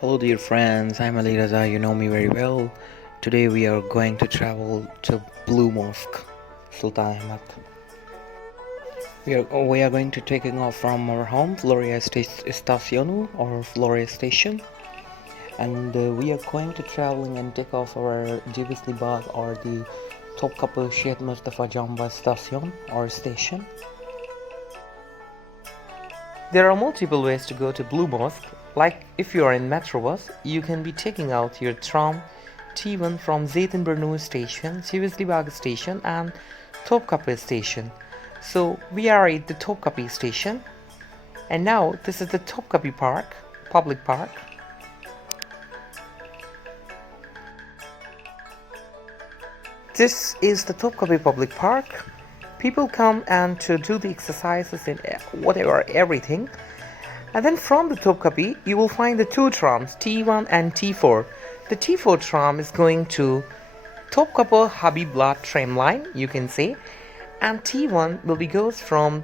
Hello, dear friends. I'm Ali Raza. You know me very well. Today we are going to travel to Blue Mosque, Sultan Ahmed. We are going to taking off from our home, Floria Estacionu or Floria Station, and we are going to traveling and take off our Jibisli Bagh or the Topkapı Sheikh Mustafa Jamba Station or station. There are multiple ways to go to Blue Mosque. Like if you are in Metrobus, you can be taking out your tram T1 from Zeytinburnu station, Civizli station and Topkapı station. So we are at the Topkapı station, and now this is the Topkapı Park, public park. This is the Topkapı Public Park. People come and to do the exercises and whatever, everything. And then from the Topkapı, you will find the two trams, T1 and T4. The T4 tram is going to Topkapı Habibullah tram line, you can say, and T1 will be goes from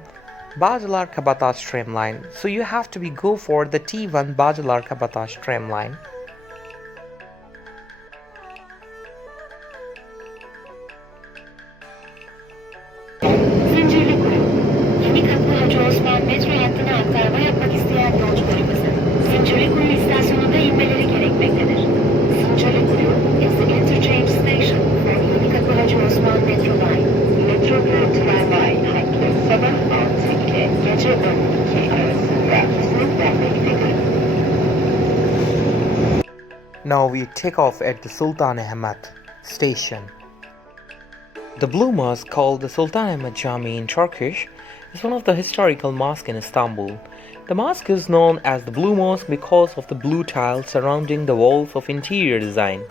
Bağcılar Kabataş tram line. So you have to go for the T1 Bağcılar Kabataş tram line. Metro hattına aktarma yapmak isteyen yolcularımızın Zincirlikuyu istasyonunda inmeleri gerekmektedir. Zincirlikuyu is the interchange station for Yenikapı Hacı Osman Metro Line. Metrobüs tramvay hattı sabah 6 ile gece 12 arasında hizmet vermektedir. Now we take off at the Sultan Ahmed station. The Blue Mosque, called the Sultan Ahmed Cami in Turkish, is one of the historical mosques in Istanbul. The mosque is known as the Blue Mosque because of the blue tiles surrounding the walls of interior design.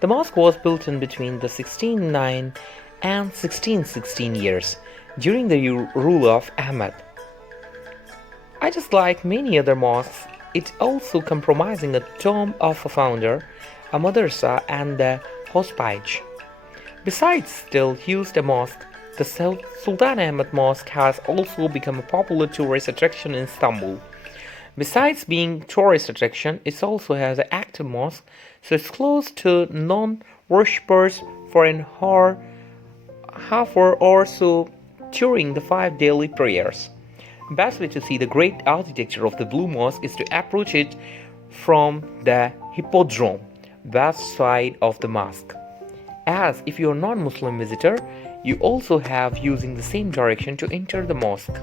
The mosque was built in between the 1609 and 1616 years during the rule of Ahmed. I just like many other mosques, it's also comprising a tomb of a founder, a madrasa and a hospice. Besides still used a mosque, the Sultan Ahmed Mosque has also become a popular tourist attraction in Istanbul. Besides being tourist attraction, it also has an active mosque, so it's close to non-worshippers for an hour, half hour or so during the 5 daily prayers. Best way to see the great architecture of the Blue Mosque is to approach it from the Hippodrome, west side of the mosque. As if you are non-Muslim visitor, you also have using the same direction to enter the mosque.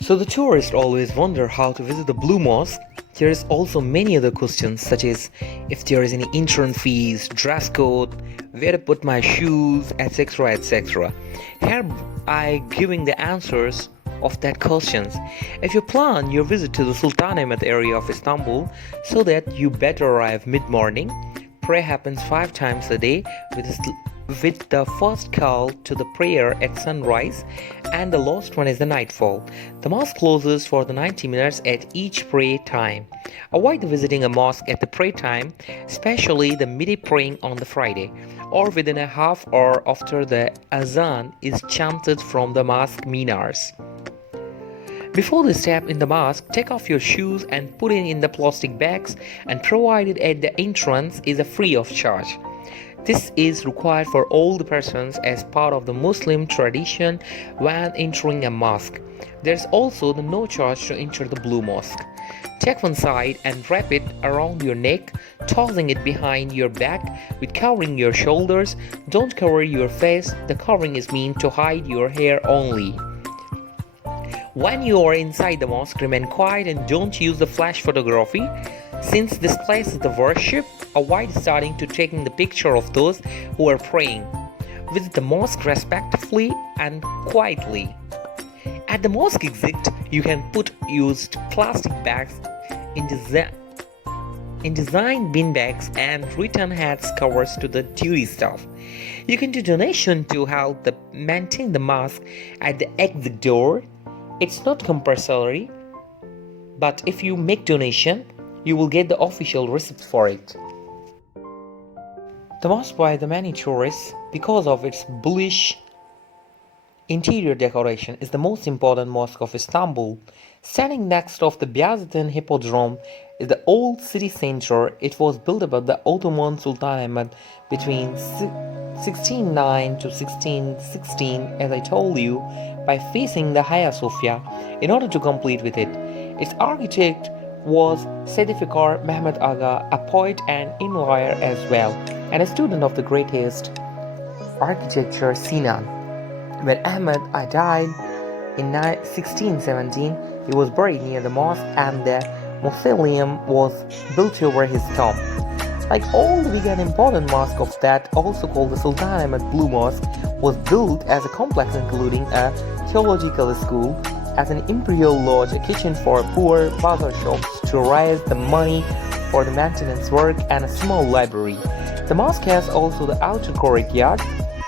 So the tourists always wonder how to visit the Blue Mosque. There is also many other questions such as if there is any entrance fees, dress code, where to put my shoes, etc, etc. Here I giving the answers of that questions. If you plan your visit to the Sultanahmet area of Istanbul so that you better arrive mid-morning, prayer happens 5 times a day with the first call to the prayer at sunrise and the last one is the nightfall. The mosque closes for the 90 minutes at each prayer time. Avoid visiting a mosque at the prayer time, especially the midday praying on the Friday, or within a half hour after the azan is chanted from the mosque minars. Before the step in the mosque, take off your shoes and put it in the plastic bags and provided at the entrance is a free of charge. This is required for all the persons as part of the Muslim tradition when entering a mosque. There is also the no charge to enter the Blue Mosque. Take one side and wrap it around your neck, tossing it behind your back with covering your shoulders. Don't cover your face, the covering is meant to hide your hair only. When you are inside the mosque, remain quiet and don't use the flash photography. Since this place is the worship, avoid starting to taking the picture of those who are praying. Visit the mosque respectfully and quietly. At the mosque exit, you can put used plastic bags in design bin bags and return hats covers to the duty staff. You can do donation to help maintain the mosque at the exit door. It's not compulsory, but if you make donation, you will get the official receipt for it. The mosque by the many tourists because of its bullish interior decoration is the most important mosque of Istanbul. Standing next of the Byzantine Hippodrome is the old city center. It was built by the Ottoman Sultanate between 1609 to 1616, as I told you, by facing the Hagia Sophia in order to complete with it. Its architect was Sedifikar Mehmet Aga, a poet and inlayer as well, and a student of the greatest architecture Sinan. When Ahmed I died in 1617, he was buried near the mosque and the mausoleum was built over his tomb. Like all the big and important mosques of that, also called the Sultan Ahmed Blue Mosque, was built as a complex including a theological school, as an imperial lodge, a kitchen for poor, bazaar shops to raise the money for the maintenance work, and a small library. The mosque has also the outer courtyard,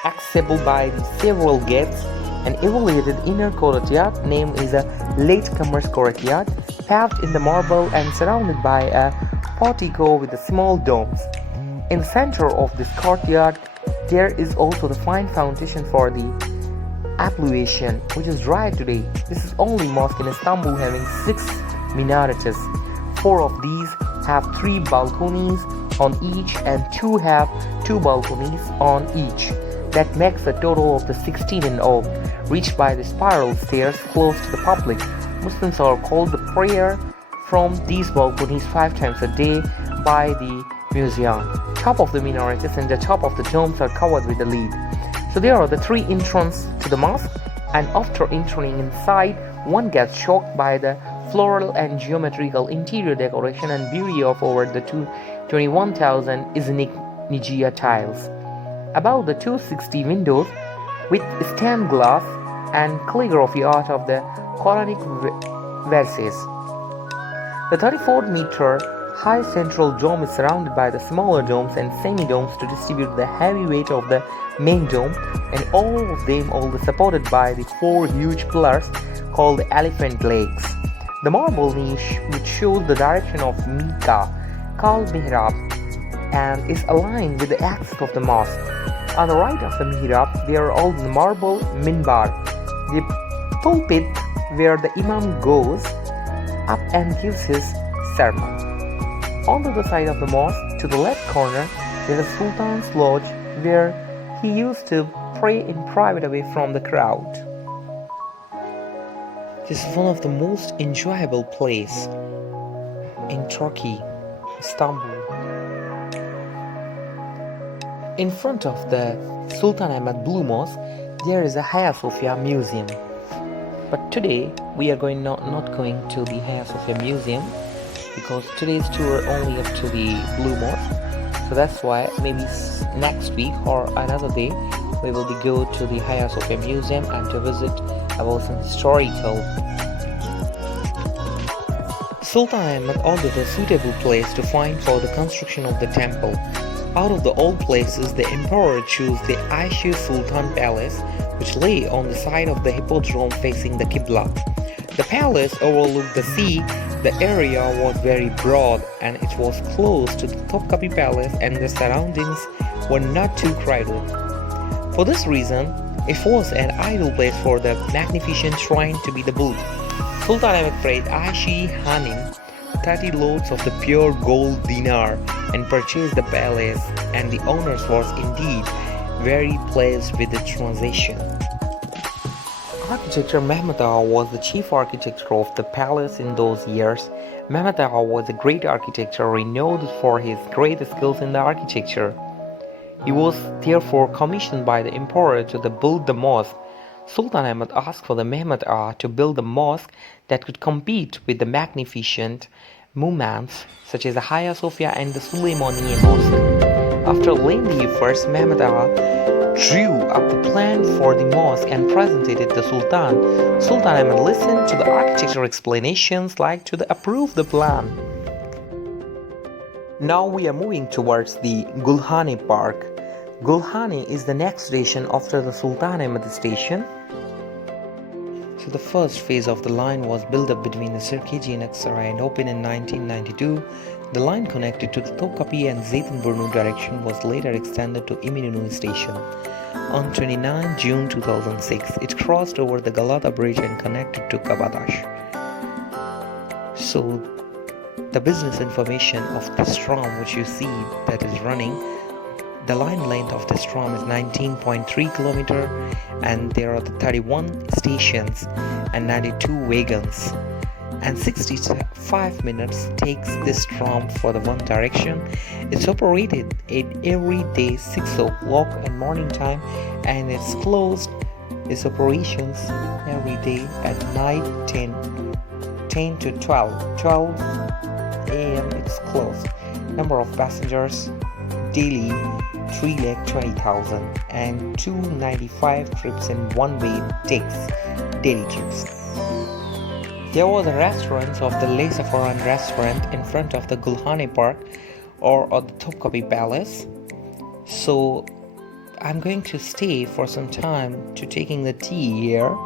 accessible by the several gates. An elevated inner courtyard named is a latecomers courtyard, paved in the marble and surrounded by a portico with the small domes. In the center of this courtyard, there is also the fine fountain for the ablution, which is dry today. This is only mosque in Istanbul having 6 minarets. 4 of these have 3 balconies on each and 2 have 2 balconies on each. That makes a total of the 16 in all, reached by the spiral stairs close to the public. Muslims are called to prayer from these balconies 5 times a day by the muezzin. Top of the minarets and the top of the domes are covered with a lead. So there are the 3 entrances to the mosque, and after entering inside, one gets shocked by the floral and geometrical interior decoration and beauty of over the 21,000 Iznik Nijiya tiles. Above the 260 windows with stained glass and calligraphy art of the Quranic verses. The 34-meter high central dome is surrounded by the smaller domes and semi-domes to distribute the heavy weight of the main dome, and all of them all supported by the 4 huge pillars called the elephant legs. The marble niche, which shows the direction of Mecca, called mihrab, and is aligned with the axis of the mosque. On the right of the mihrab, there are all the marble minbar, the pulpit where the imam goes up and gives his sermon. On the other side of the mosque, to the left corner, there is a Sultan's lodge where he used to pray in private away from the crowd. This is one of the most enjoyable places in Turkey, Istanbul. In front of the Sultan Ahmed Blue Mosque, there is a Hagia Sophia Museum. But today, we are not going to the Hagia Sophia Museum, because today's tour only up to the Blue Mosque. So that's why maybe next week or another day we will go to the Hagia Sophia Museum and to visit about some historical. Sultan Ahmed ordered a suitable place to find for the construction of the temple. Out of the old places, the emperor chose the Ayşe Sultan Palace, which lay on the side of the hippodrome facing the Qibla. The palace overlooked the sea. The area was very broad and it was close to the Topkapi Palace, and the surroundings were not too crowded. For this reason, it was an ideal place for the magnificent shrine to be built. Sultan Ahmed prayed Ayşe Hanım 30 loads of the pure gold dinar and purchased the palace, and the owners was indeed very pleased with the transaction. Architecture Mehmet Ağa was the chief architect of the palace in those years. Mehmet Ağa was a great architect renowned for his great skills in the architecture. He was therefore commissioned by the emperor to build the mosque. Sultan Ahmed asked for the Mehmet Ağa to build a mosque that could compete with the magnificent monuments such as the Hagia Sophia and the Süleymaniye Mosque. After lengthy efforts, Mehmet Ağa drew up the plan for the mosque and presented it to the Sultan. Sultan Ahmed listened to the architectural explanations like to approve the plan. Now we are moving towards the Gulhane Park. Gulhane is the next station after the Sultan Ahmed station. So the first phase of the line was built up between the Sirkeci and Aksaray and opened in 1992. The line connected to the Topkapi and Zeytinburnu direction was later extended to Eminönü station. On 29 June 2006, it crossed over the Galata Bridge and connected to Kabataş. So the business information of this tram which you see that is running, the line length of this tram is 19.3 km and there are 31 stations and 92 wagons, and 65 minutes takes this tram for the one direction. It's operated in every day 6 o'clock in morning time, and it's closed its operations every day at night 10 to 12 a.m. it's closed. Number of passengers daily 320,000 and 295 trips in one way takes daily trips. There was a restaurant of the Le Safaran restaurant in front of the Gulhane Park or at the Topkapi Palace. So I'm going to stay for some time to taking the tea here.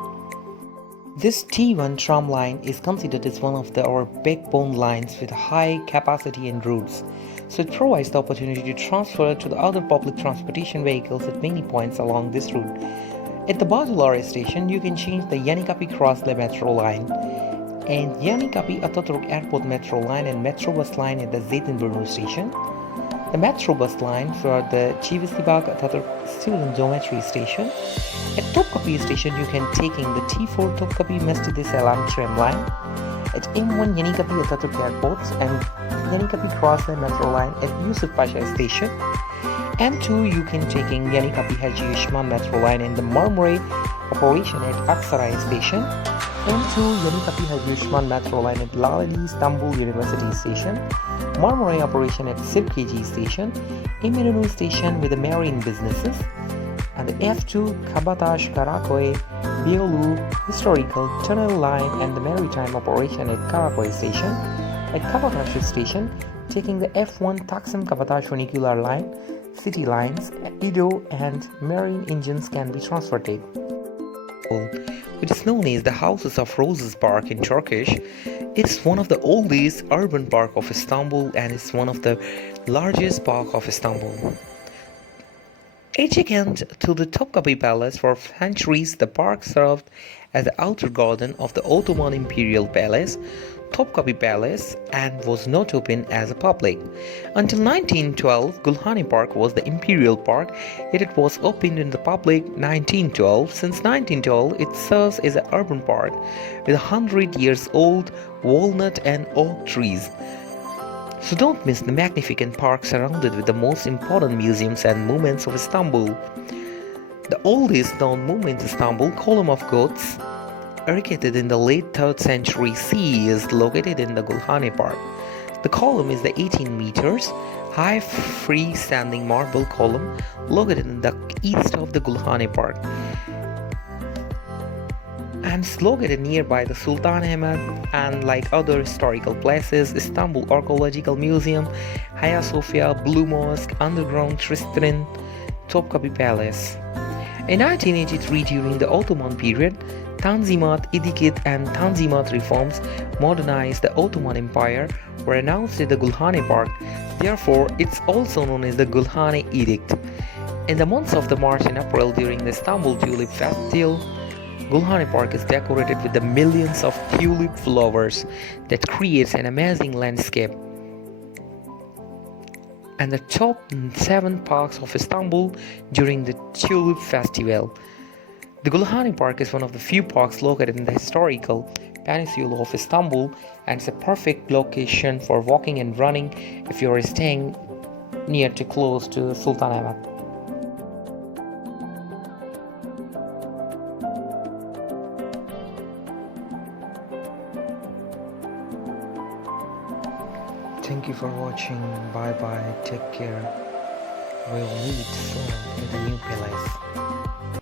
This T1 tram line is considered as one of our backbone lines with high capacity and routes. So it provides the opportunity to transfer to the other public transportation vehicles at many points along this route. At the Bağcılar station, you can change the Yenikapi Kraslı metro line and Yenikapi Atatürk Airport metro line and metro bus line at the Zeytinburnu station. The metro bus line for the Çivişlibaş Atatürk Student Dormitory station. At Topkapi station, you can taking the T4 Topkapi Mescid-i Selam tram line. At M1 Yenikapi Atatürk Airport and Yenikapi Kraslı metro line at Yusuf Pasha station. M2 you can taking Yenikapi Hacı Osman metro line in the Marmaray operation at Aksaray station. M2 Yenikapi Hacı Osman metro line at Laleli Istanbul University station. Marmaray operation at Sirkeci station. Eminönü station with the marine businesses. And the F2 Kabataş Karaköy Beyoğlu historical tunnel line and the maritime operation at Karaköy station. At Kabataş station, taking the F1 Taksim Kabataş funicular line, city lines, Ido and marine engines can be transferred. Which is known as the Houses of Roses Park in Turkish. It's one of the oldest urban park of Istanbul and it's one of the largest park of Istanbul. Adjacent to the Topkapi Palace for centuries, the park served as the outer garden of the Ottoman Imperial Palace, Topkapi Palace, and was not open as a public. Until 1912, Gulhane Park was the imperial park, yet it was opened in the public 1912. Since 1912, it serves as an urban park with 100 years old walnut and oak trees. So don't miss the magnificent park surrounded with the most important museums and monuments of Istanbul. The oldest known monument in Istanbul, Column of Gods, erected in the late 3rd century CE, is located in the Gulhane Park. The column is the 18 meters high freestanding marble column located in the east of the Gulhane Park. And it's located nearby the Sultanahmet and like other historical places, Istanbul Archaeological Museum, Hagia Sophia, Blue Mosque, Underground Tristan, Topkapi Palace. In 1983, during the Ottoman period, Tanzimat Edict and Tanzimat reforms modernized the Ottoman Empire were announced at the Gulhane Park. Therefore, it's also known as the Gulhane Edict. In the months of the March and April during the Istanbul Tulip Festival, Gulhane Park is decorated with the millions of tulip flowers that creates an amazing landscape. And the top 7 parks of Istanbul during the Tulip Festival. The Gulhane Park is one of the few parks located in the historical peninsula of Istanbul, and it's a perfect location for walking and running if you are staying near to close to Sultanahmet. Thank you for watching. Bye bye. Take care. We'll meet soon at a new place.